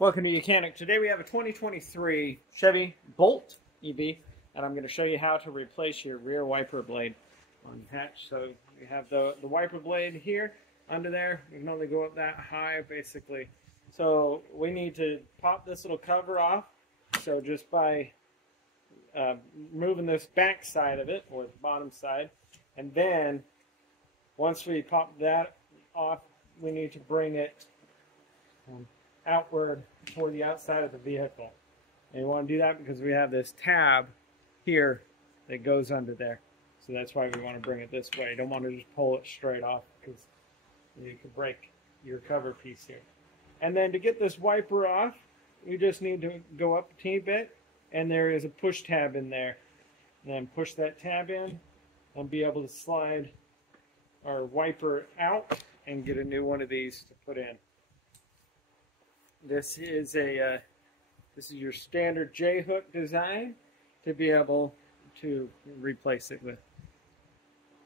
Welcome to Mechanic. Today we have a 2023 Chevy Bolt EUV, and I'm going to show you how to replace your rear wiper blade on the hatch. So you have the wiper blade here under there. You can only go up that high basically. So we need to pop this little cover off. So just by moving this back side of it, or the bottom side, and then once we pop that off, we need to bring it outward toward the outside of the vehicle. And you want to do that because we have this tab here that goes under there. So that's why we want to bring it this way. You don't want to just pull it straight off because you could break your cover piece here. And then to get this wiper off, you just need to go up a teeny bit, and there is a push tab in there. And then push that tab in and be able to slide our wiper out and get a new one of these to put in. This is your standard J-hook design to be able to replace it with.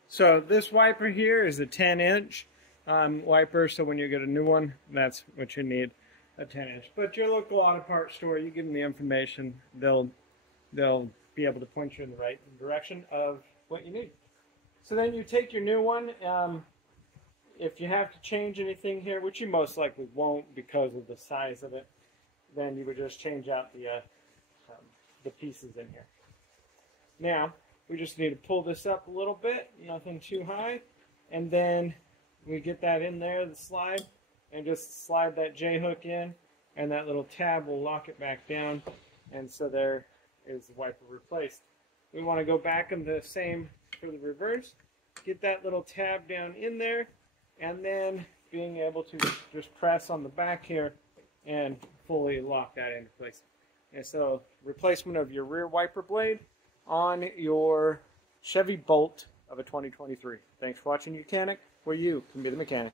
So this wiper here is a 10-inch wiper, so when you get a new one, that's what you need, a 10-inch. But your local auto parts store, you give them the information, they'll be able to point you in the right direction of what you need. So then you take your new one. If you have to change anything here, which you most likely won't because of the size of it, then you would just change out the pieces in here. Now, we just need to pull this up a little bit, nothing too high, and then we get that in there, the slide, and just slide that J-hook in, and that little tab will lock it back down, and so there is the wiper replaced. We want to go back in the same for the reverse, get that little tab down in there, and then being able to just press on the back here and fully lock that into place. And so replacement of your rear wiper blade on your Chevy Bolt of a 2023. Thanks for watching Mechanic, where you can be the mechanic.